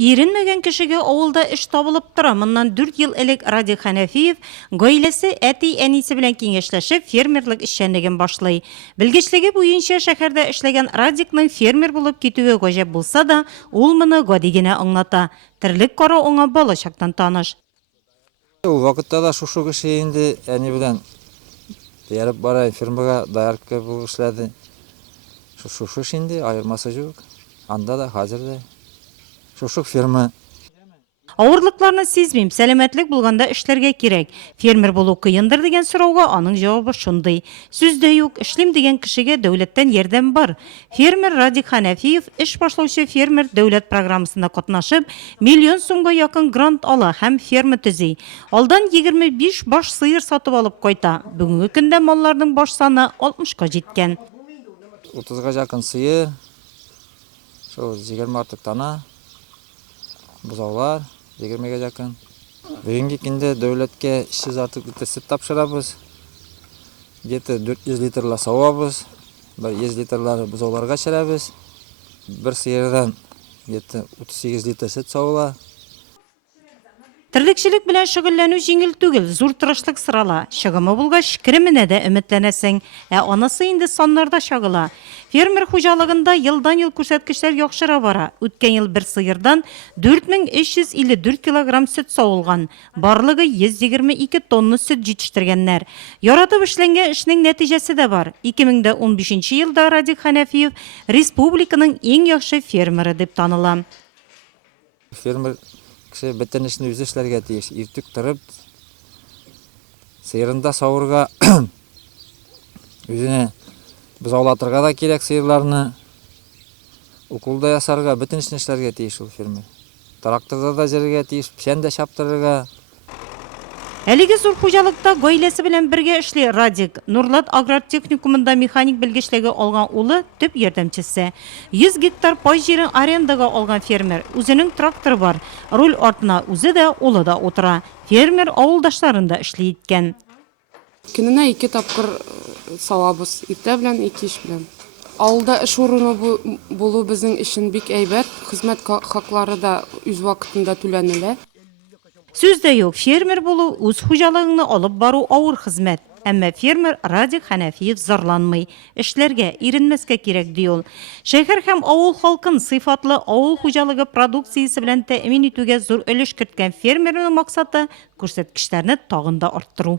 Иренмәгән кешегә авылда эш табылып тора. Моннан 4 ел элек Радик Хәнәфиев гаиләсе әти-әнисе белән киңәшләшеп фермерлык эшчәнлеген башлый. Белгечлеге буенча шәһәрдә эшләгән Радикның фермер булып китүе гаҗәп булса да, ул моны гади генә аңлата. Терлек кара аңа балачактан таныш. Ул вакытта да шушы кеше инде әни белән ярып бара фермага даярка булып эшләде. Шушы инде айырмасы юк. Анда да, хәзер дә. Шушы ферма. Авырлыкларны сизмим, сәламәтлек булганда эшләргә кирәк. Фермер булу кыендыр дигән сорауга аның җавабы шундый. Сүздә юк, эшлим дигән кешегә дәүләттән ярдәм бар. Фермер Радик Хәнәфиев эш башлаучы фермер дәүләт программасында катнашып, миллион сумга якын грант ала һәм ферма төзи. Алдан 25 баш сыер сатып алып кайта. Бүгенге көндә малларның баш саны 60-ка җиткән. 30-га якын сыер, 20 артык тана, бузаулар, 20-га якын. Бүгенге көндә дәүләткә 300 артык литр сөт тапшырабыз. Где-то 400 литрлар савабыз, 100 литрлар бузауларга чырабыз. Бер сыердан где-то 38 литр сөт савыла. Терлекчелек белән шөгыльләнү җиңел түгел, зур тырышлык сырала. Чыгымы булгач, кеременә дә өметләнәсең, ә анысы инде саннарда чагыла. Фермер хуҗалыгында елдан-ел күрсәткечләр яхшыра бара. Үткән ел бер сыердан 4354 килограмм сөт савылган. Барлыгы 122 тонна сөт җитештергәннәр. Яратып эшләнгән эшнең нәтиҗәсе дә бар. 2015 елда Радик Хәнәфиев республиканың иң яхшы фермеры дип таныла. Фермер кеше бөтен эшне үзе эшләргә тиеш. Иртүк торып, сыерында савырга үзенә бузаулатырга да кирәк сыерларны. Укулда ясарга, бөтен эшне эшләргә тиеш ул фермер. Тракторда да җөрергә тиеш, печән дә чаптырырга. Әлеге зур хуҗалыкта гаиләсе белән бергә эшли Радик. Нурлат аграр техникумында механик белгечлеге алган улы төп ярдәмчесе. 100 гектар пай җирен арендага алган фермер. Үзенең тракторы бар. Руль артына үзе дә, улы да утыра. Фермер авылдашларында эшли иткән. Көненә 2 тапкыр савабыз, иртә белән 2 иш белән. Авылда эш урыны булу безнең өчен бик әйбәт. Хезмәт хаклары да үз вакытында түләнелә. Сүздә юк, фермер булу үз хуҗалыгыңны алып бару авыр хезмәт. Әмма фермер Радик Хәнәфиев зарланмый. Эшләргә, иренмәскә кирәк ди ул. Шәһәр һәм авыл халкын сыйфатлы авыл хуҗалыгы продукциясе белән тәэмин итүгә зур өлеш керткән фермерның максаты күрсәткечләрне тагын да арттыру.